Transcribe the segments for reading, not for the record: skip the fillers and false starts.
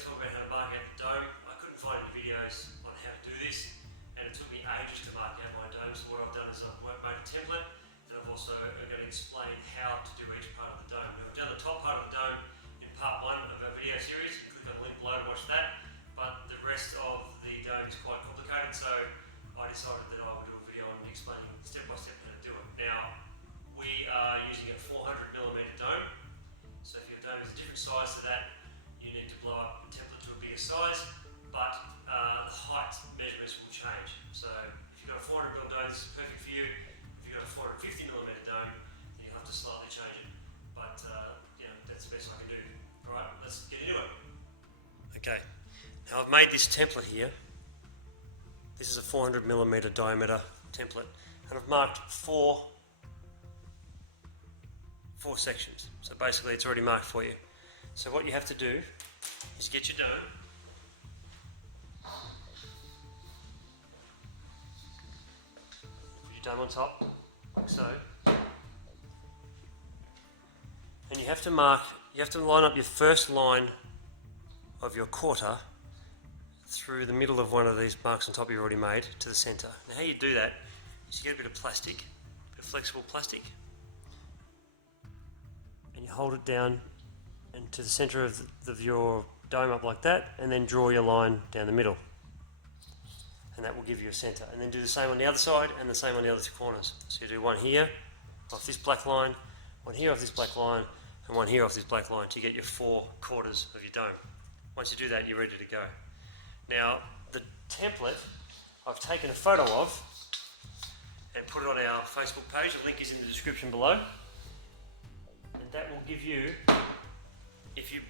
to talk about how to mark out the dome. I couldn't find any videos on how to do this, and it took me ages to mark out my dome. So what I've done is I've made a template, and I've also going to explain how to do each part of the dome. Now, I've done the top part of the dome in part 1 of our video series. You click on the link below to watch that, but the rest of the dome is quite complicated, so I decided that I would do a video on explaining step by step how to do it. Now, we are using a 400mm dome, so if your dome is a different size to that, you need to blow up the template to a bigger size, but the height measurements will change. So if you've got a 400mm dome, this is perfect for you. If you've got a 450mm dome, then you'll have to slightly change it. But that's the best I can do. Alright, let's get into it. Okay, now I've made this template here. This is a 400mm diameter template, and I've marked four sections. So basically it's already marked for you. So what you have to do is get your dome. Put your dome on top, like so. And you have to line up your first line of your quarter through the middle of one of these marks on top you've already made to the centre. Now how you do that is you get a bit of plastic, a bit of flexible plastic, and you hold it down and to the centre of your dome up like that, and then draw your line down the middle, and that will give you a centre. And then do the same on the other side and the same on the other two corners. So you do one here off this black line, one here off this black line, and one here off this black line to get your 4 quarters of your dome. Once you do that, you're ready to go. Now the template I've taken a photo of and put it on our Facebook page. The link is in the description below. And that will give you, if you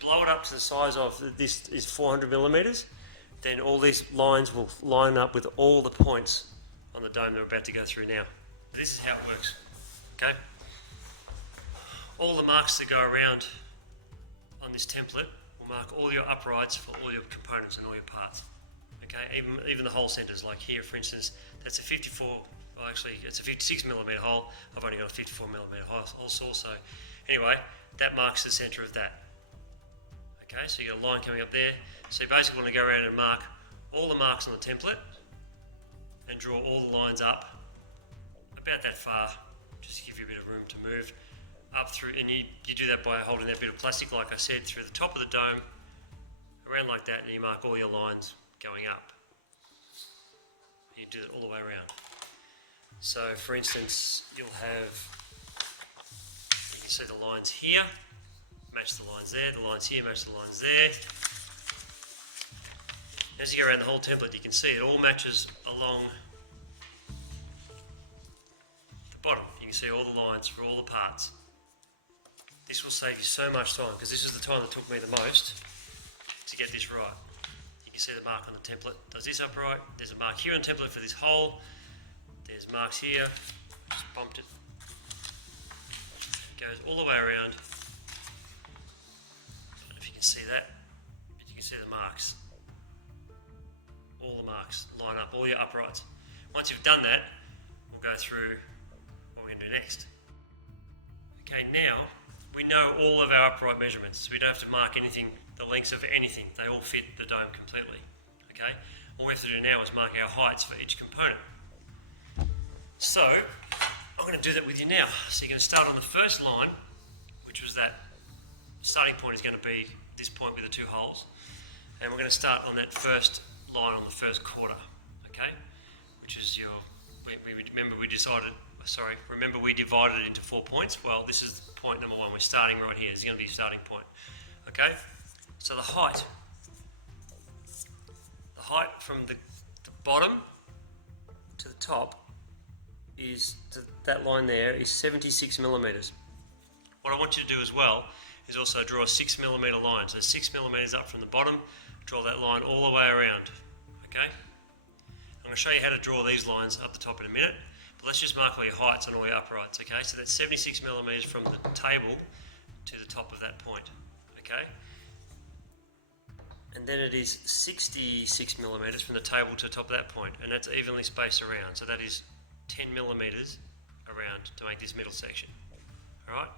blow it up to the size of, this is 400mm, then all these lines will line up with all the points on the dome that we're about to go through now. This is how it works, okay? All the marks that go around on this template will mark all your uprights for all your components and all your parts, okay? Even the hole centers, like here for instance, that's a 56mm hole. I've only got a 54mm hole saw, so anyway, that marks the center of that. Okay, so you got a line coming up there. So you basically want to go around and mark all the marks on the template and draw all the lines up about that far, just to give you a bit of room to move up through. And you do that by holding that bit of plastic, like I said, through the top of the dome, around like that, and you mark all your lines going up. You do it all the way around. So for instance, you can see the lines here, match the lines there, the lines here match the lines there. As you go around the whole template, you can see it all matches along the bottom. You can see all the lines for all the parts. This will save you so much time, because this is the time that took me the most to get this right. You can see the mark on the template does this upright. There's a mark here on the template for this hole. There's marks here. Just bumped it. Goes all the way around. I don't know if you can see that, but you can see the marks. All the marks line up, all your uprights. Once you've done that, we'll go through what we're going to do next. Okay, now we know all of our upright measurements, so we don't have to mark anything, the lengths of anything. They all fit the dome completely. Okay, all we have to do now is mark our heights for each component. So I'm going to do that with you now. So you're going to start on the first line, which was that starting point is going to be this point with the 2 holes. And we're going to start on that first line on the first quarter, okay? Which is remember we divided it into 4 points. Well, this is point number 1. We're starting right here. It's going to be a starting point, okay? So the height from the bottom to the top is that line there is 76mm. What I want you to do as well is also draw a 6mm line. So 6mm up from the bottom, draw that line all the way around. Okay? I'm going to show you how to draw these lines up the top in a minute, but let's just mark all your heights and all your uprights. Okay? So that's 76mm from the table to the top of that point. Okay? And then it is 66mm from the table to the top of that point, and that's evenly spaced around. So that is 10mm around to make this middle section. Alright?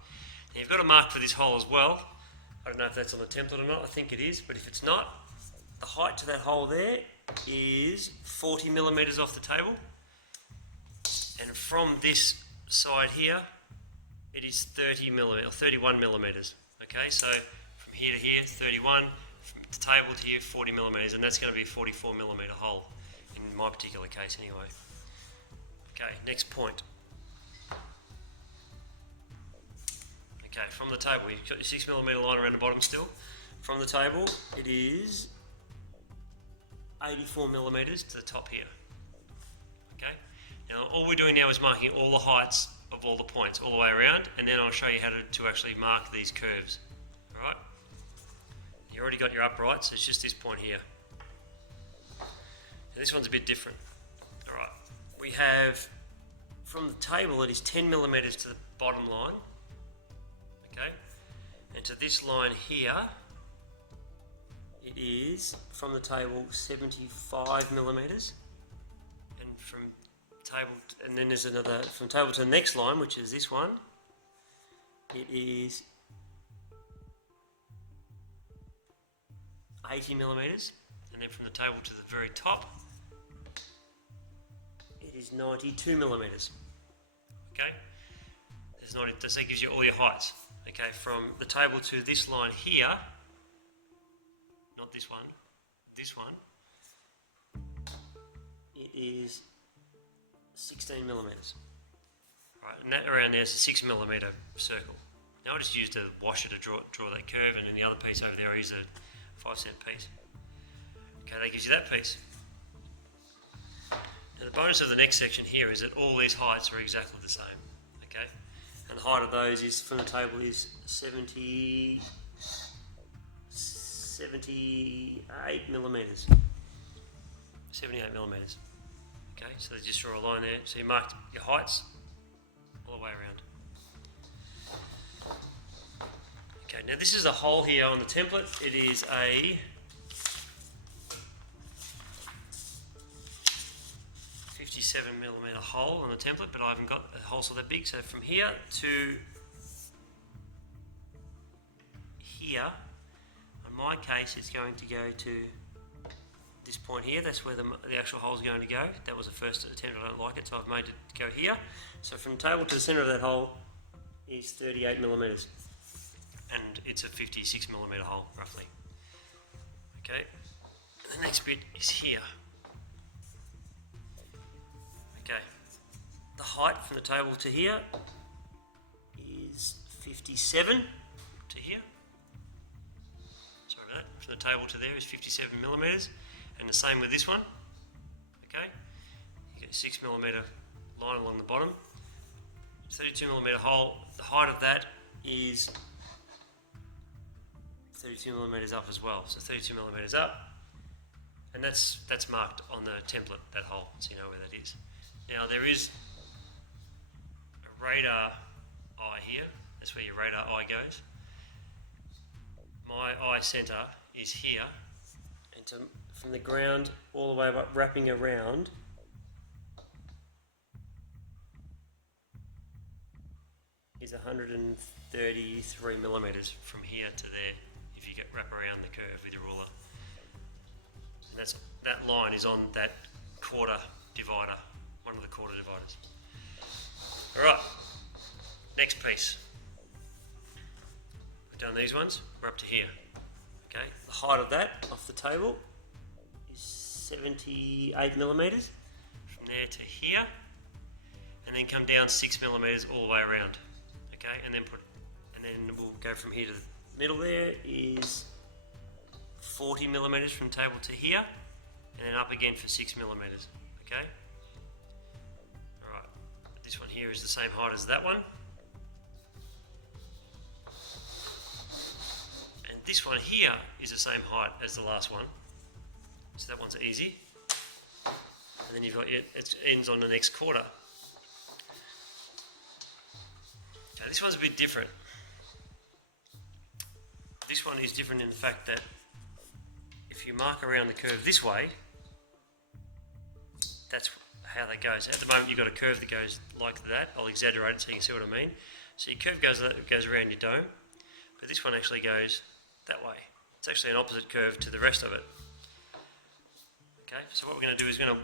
Now you've got a mark for this hole as well, I don't know if that's on the template or not, I think it is, but if it's not, the height to that hole there is 40 millimeters off the table, and from this side here it is 30 millimeters or 31 millimeters. Okay, so from here to here 31, from the table to here 40 millimeters, and that's going to be a 44 millimeter hole in my particular case anyway. Okay, next point. Okay, from the table, you've got your 6 millimeter line around the bottom still. From the table, it is 84 millimeters to the top here. Okay, now all we're doing now is marking all the heights of all the points all the way around, and then I'll show you how to actually mark these curves. Alright, you already got your upright, so it's just this point here. Now this one's a bit different. Alright, we have from the table it is 10 millimeters to the bottom line. Okay, and to this line here, it is from the table 75 millimeters, and from table, and then there's another from table to the next line, which is this one. It is 80 millimeters, and then from the table to the very top, it is 92 millimeters. Okay, there's 90. That gives you all your heights. Okay, from the table to this line here, not this one, it is 16 millimeters. Right, and that around there is a 6 millimeter circle. Now I just used a washer to draw that curve, and then the other piece over there is a 5-cent piece. Okay, that gives you that piece. Now the bonus of the next section here is that all these heights are exactly the same. Okay. And the height of those is from the table is 78 millimeters. 78 millimeters. Okay, so they just draw a line there. So you marked your heights all the way around. Okay, now this is a hole here on the template. It is a 57 millimeter hole on the template, but I haven't got a hole so that big. So from here to here, in my case, it's going to go to this point here. That's where the actual hole is going to go. That was the first attempt. I don't like it, so I've made it go here. So from the table to the center of that hole is 38 millimeters, and it's a 56 millimeter hole roughly. Okay, and the next bit is here. Okay, the height from the table to here is 57 to here. Sorry about that. From the table to there is 57 millimeters, and the same with this one. Okay, you get a 6 millimeter line along the bottom. 32 millimeter hole. The height of that is 32 millimeters up as well. So 32 millimeters up, and that's marked on the template, that hole, so you know where that is. Now there is a radar eye here. That's where your radar eye goes. My eye centre is here, and from the ground all the way up, wrapping around, is 133 millimeters from here to there. If you wrap around the curve with your ruler, and that line is on that quarter divider. One of the quarter dividers. Alright, next piece. We've done these ones, we're up to here. Okay, the height of that off the table is 78 millimeters from there to here, and then come down 6 millimeters all the way around. Okay, and then we'll go from here to the middle. There is 40 millimeters from table to here, and then up again for 6 millimeters. Okay. This one here is the same height as that one, and this one here is the same height as the last one, so that one's easy. And then you've got it ends on the next quarter. Okay, this one's a bit different. This one is different in the fact that if you mark around the curve this way, that's how that goes. At the moment you've got a curve that goes like that. I'll exaggerate it so you can see what I mean. So your curve goes around your dome, but this one actually goes that way. It's actually an opposite curve to the rest of it. Okay, so what we're going to do is we're going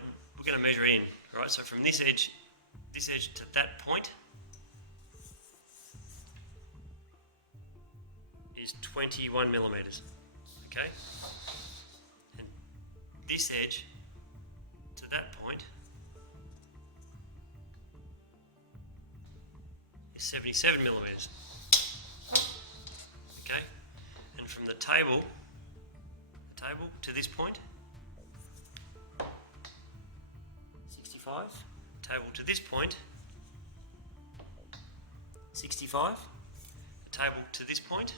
to measure in, right? So from this edge to that point is 21 millimeters. Okay, and this edge to that point is 77 millimeters. Okay, and from the table to this point, 65. Table to this point, 65. The table to this point,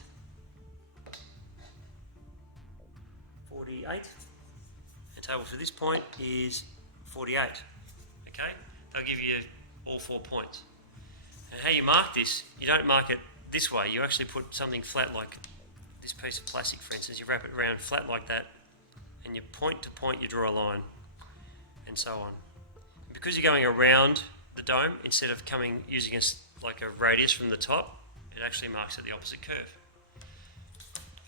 48. The table to this point is 48. Okay, they'll give you all 4 points. And how you mark this, you don't mark it this way. You actually put something flat like this piece of plastic, for instance. You wrap it around flat like that, and you point to point, you draw a line, and so on. And because you're going around the dome instead of using like a radius from the top, it actually marks at the opposite curve.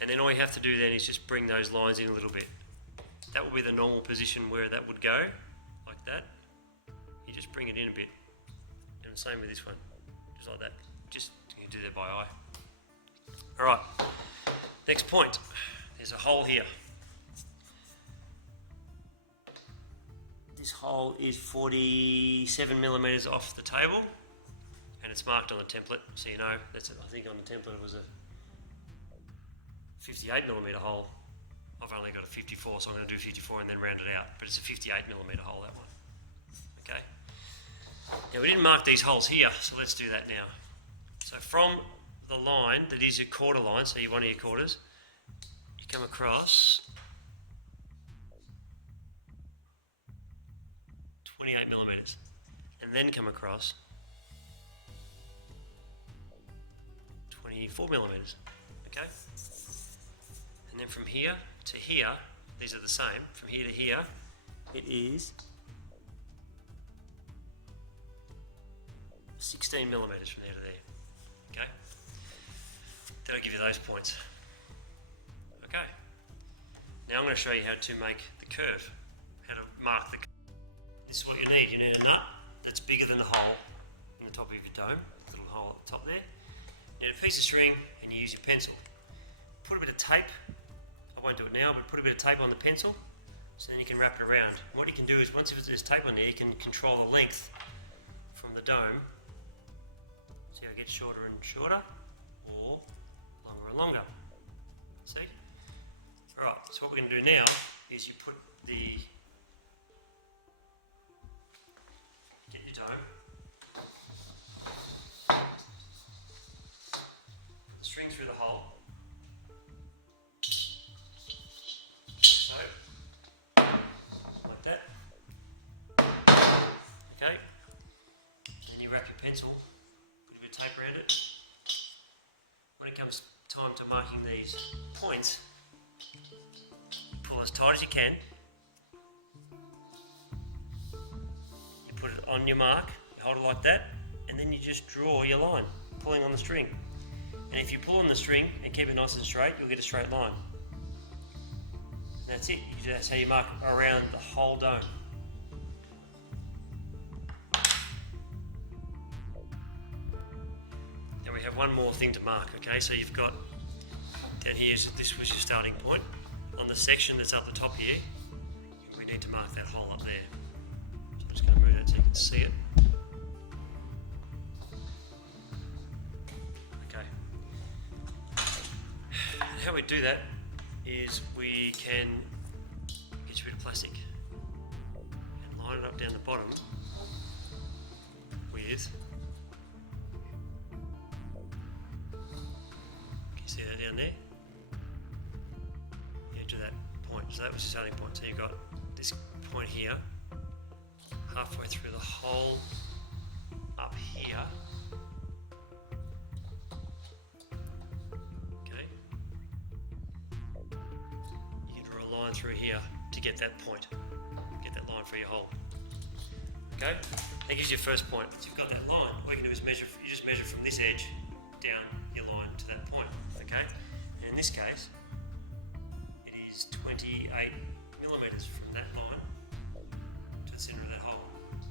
And then all you have to do then is just bring those lines in a little bit. That will be the normal position where that would go, like that. You just bring it in a bit. And the same with this one, just like that. Just you can do that by eye. All right, next point. There's a hole here. This hole is 47 millimeters off the table, and it's marked on the template, so you know. I think on the template it was a 58 millimeter hole. I've only got a 54, so I'm going to do 54 and then round it out. But it's a 58 millimeter hole, that one. Okay. Now we didn't mark these holes here, so let's do that now. So from the line that is your quarter line, so one of your quarters, you come across 28 millimeters, and then come across 24 millimeters. Okay. And then from here to here, these are the same. From here to here, it is 16 millimeters from there to there. Okay? That'll give you those points. Okay. Now I'm going to show you how to make the curve, how to mark the curve. This is what you need. You need a nut that's bigger than the hole in the top of your dome, little hole at the top there. You need a piece of string, and you use your pencil. Put a bit of tape. I won't do it now, but put a bit of tape on the pencil, so then you can wrap it around. What you can do is, once there's tape on there, you can control the length from the dome. See how it gets shorter and shorter, or longer and longer. See? Alright, so what we're going to do now is you put get your dome, put the string through the hole, so, like that. Okay, then you wrap your pencil, put a bit of tape around it. When it comes time to marking these points, pull as tight as you can. You put it on your mark, you hold it like that, and then you just draw your line, pulling on the string. And if you pull on the string and keep it nice and straight, you'll get a straight line. And that's it. That's how you mark around the whole dome. Now we have one more thing to mark, okay? So you've got, down here, this was your starting point. On the section that's up the top here, we need to mark that hole up there. So I'm just going to move that so you can see it. Okay. And how we do that is we can get you a bit of plastic and line it up down the bottom with, can you see that down there? To that point, so that was the starting point. So you've got this point here, halfway through the hole up here. Okay. You can draw a line through here to get that point, get that line for your hole. Okay, that gives you your first point. So you've got that line. What you can do is measure. You just measure from this edge down your line to that point. Okay, and in this case, 28 millimeters from that line to the centre of that hole.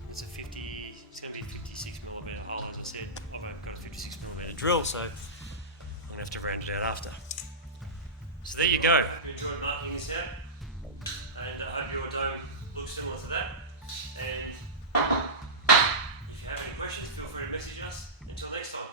It's going to be a 56 millimeter hole, as I said. I've got a 56 millimeter drill, so I'm going to have to round it out after. So there you go. I hope you enjoyed marking this out, and I hope your dome looks similar to that. And if you have any questions, feel free to message us. Until next time.